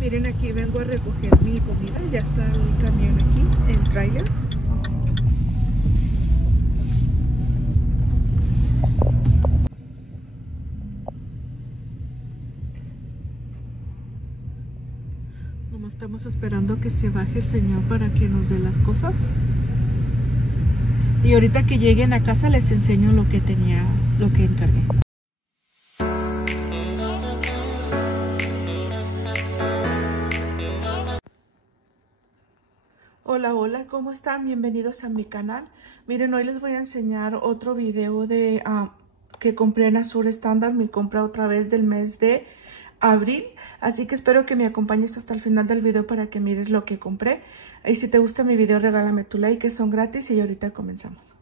Miren, aquí vengo a recoger mi comida. Ya está el camión aquí, el tráiler. Nomás estamos esperando que se baje el señor para que nos dé las cosas. Y ahorita que lleguen a casa les enseño lo que encargué. Hola, hola, ¿cómo están? Bienvenidos a mi canal. Miren, hoy les voy a enseñar otro video de que compré en Azure Standard, mi compra otra vez del mes de abril. Así que espero que me acompañes hasta el final del video para que mires lo que compré. Y si te gusta mi video, regálame tu like, que son gratis, y ahorita comenzamos.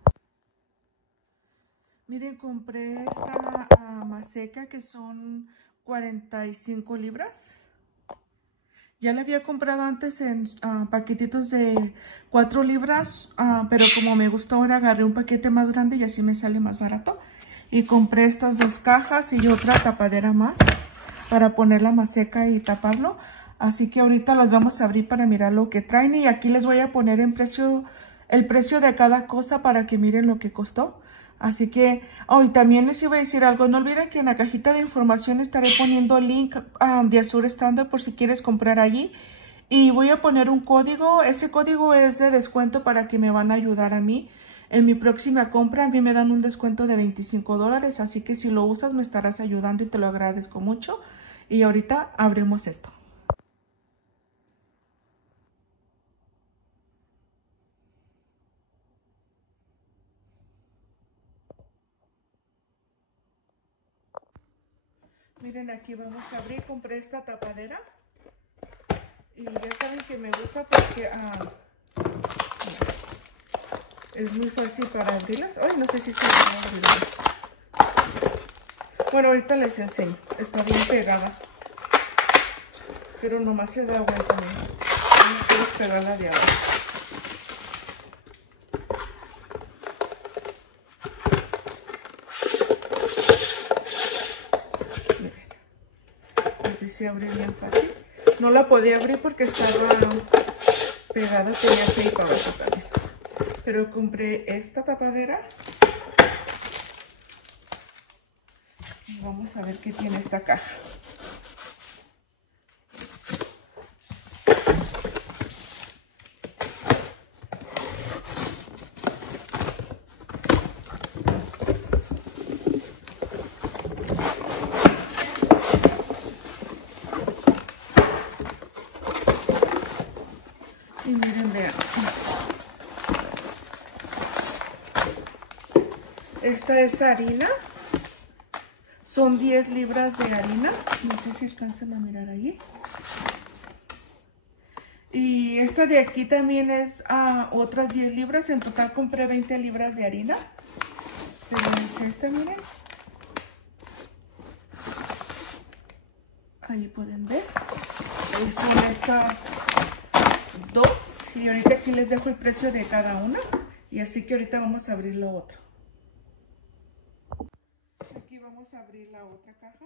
Miren, compré esta maseca que son 45 libras. Ya la había comprado antes en paquetitos de 4 libras, pero como me gustó ahora agarré un paquete más grande y así me sale más barato. Y compré estas 2 cajas y otra tapadera más para poner la maseca y taparlo. Así que ahorita las vamos a abrir para mirar lo que traen, y aquí les voy a poner el precio de cada cosa para que miren lo que costó. Así que, y también les iba a decir algo, no olviden que en la cajita de información estaré poniendo el link de Azure Standard por si quieres comprar allí. Y voy a poner un código, ese código es de descuento para que me van a ayudar a mí. En mi próxima compra a mí me dan un descuento de $25, así que si lo usas me estarás ayudando y te lo agradezco mucho. Y ahorita abrimos esto. Miren, aquí vamos a abrir. Compré esta tapadera. Y ya saben que me gusta porque es muy fácil para abrirlas. Ay, no sé si se van a abrir. Bueno, ahorita les enseño. Está bien pegada. Pero nomás se da vuelta. No quiero pegarla de abajo. Miren. Así se abre bien fácil. No la podía abrir porque estaba pegada, tenía que ir para abajo también. Pero compré esta tapadera. Y vamos a ver qué tiene esta caja. Y miren, vean. Esta es harina. Son 10 libras de harina. No sé si alcanzan a mirar ahí. Y esta de aquí también es otras 10 libras. En total compré 20 libras de harina. Pero es esta, miren. Ahí pueden ver. Y son estas 2. Y ahorita aquí les dejo el precio de cada una. Y así que ahorita vamos a abrir lo otro. Aquí vamos a abrir la otra caja.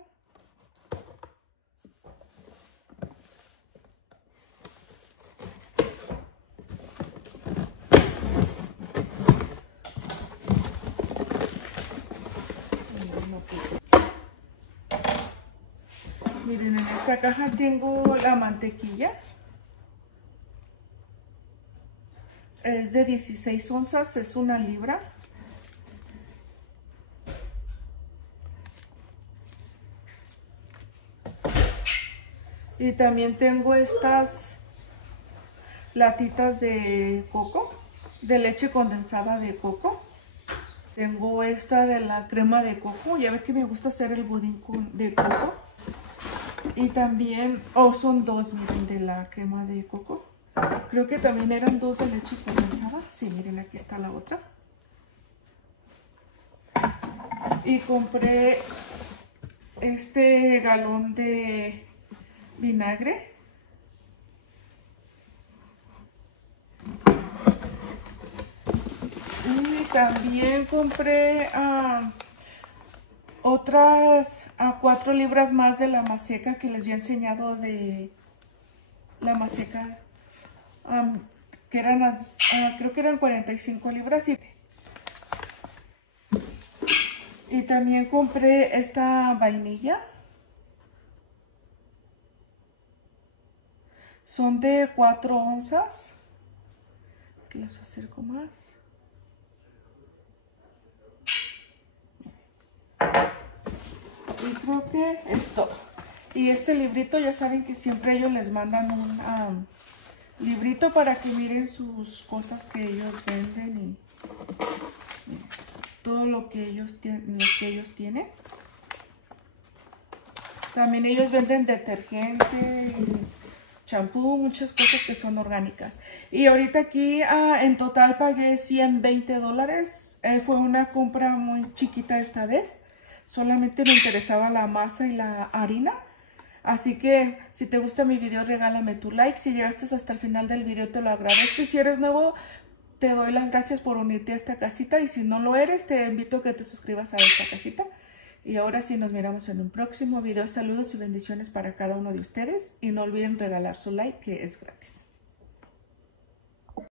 Miren, en esta caja tengo la mantequilla. Es de 16 onzas, es 1 libra. Y también tengo estas latitas de coco, de leche condensada de coco. Tengo esta de la crema de coco. Ya ven que me gusta hacer el budín de coco. Y también, son 2, miren, de la crema de coco. Creo que también eran 2 de leche condensada. Sí, miren, aquí está la otra. Y compré este galón de vinagre. Y también compré otras 4 libras más de la maseca que les había enseñado de la maseca, que eran, creo que eran 45 libras. Y también compré esta vainilla. Son de 4 onzas. Las acerco más. Y creo que esto. Y este librito, ya saben que siempre ellos les mandan un librito para que miren sus cosas que ellos venden y miren, todo lo que ellos tienen. También ellos venden detergente, champú, muchas cosas que son orgánicas. Y ahorita aquí en total pagué $120. Fue una compra muy chiquita esta vez. Solamente me interesaba la masa y la harina. Así que si te gusta mi video, regálame tu like. Si llegaste hasta el final del video, te lo agradezco. Y si eres nuevo, te doy las gracias por unirte a esta casita. Y si no lo eres, te invito a que te suscribas a esta casita. Y ahora sí nos miramos en un próximo video. Saludos y bendiciones para cada uno de ustedes. Y no olviden regalar su like, que es gratis.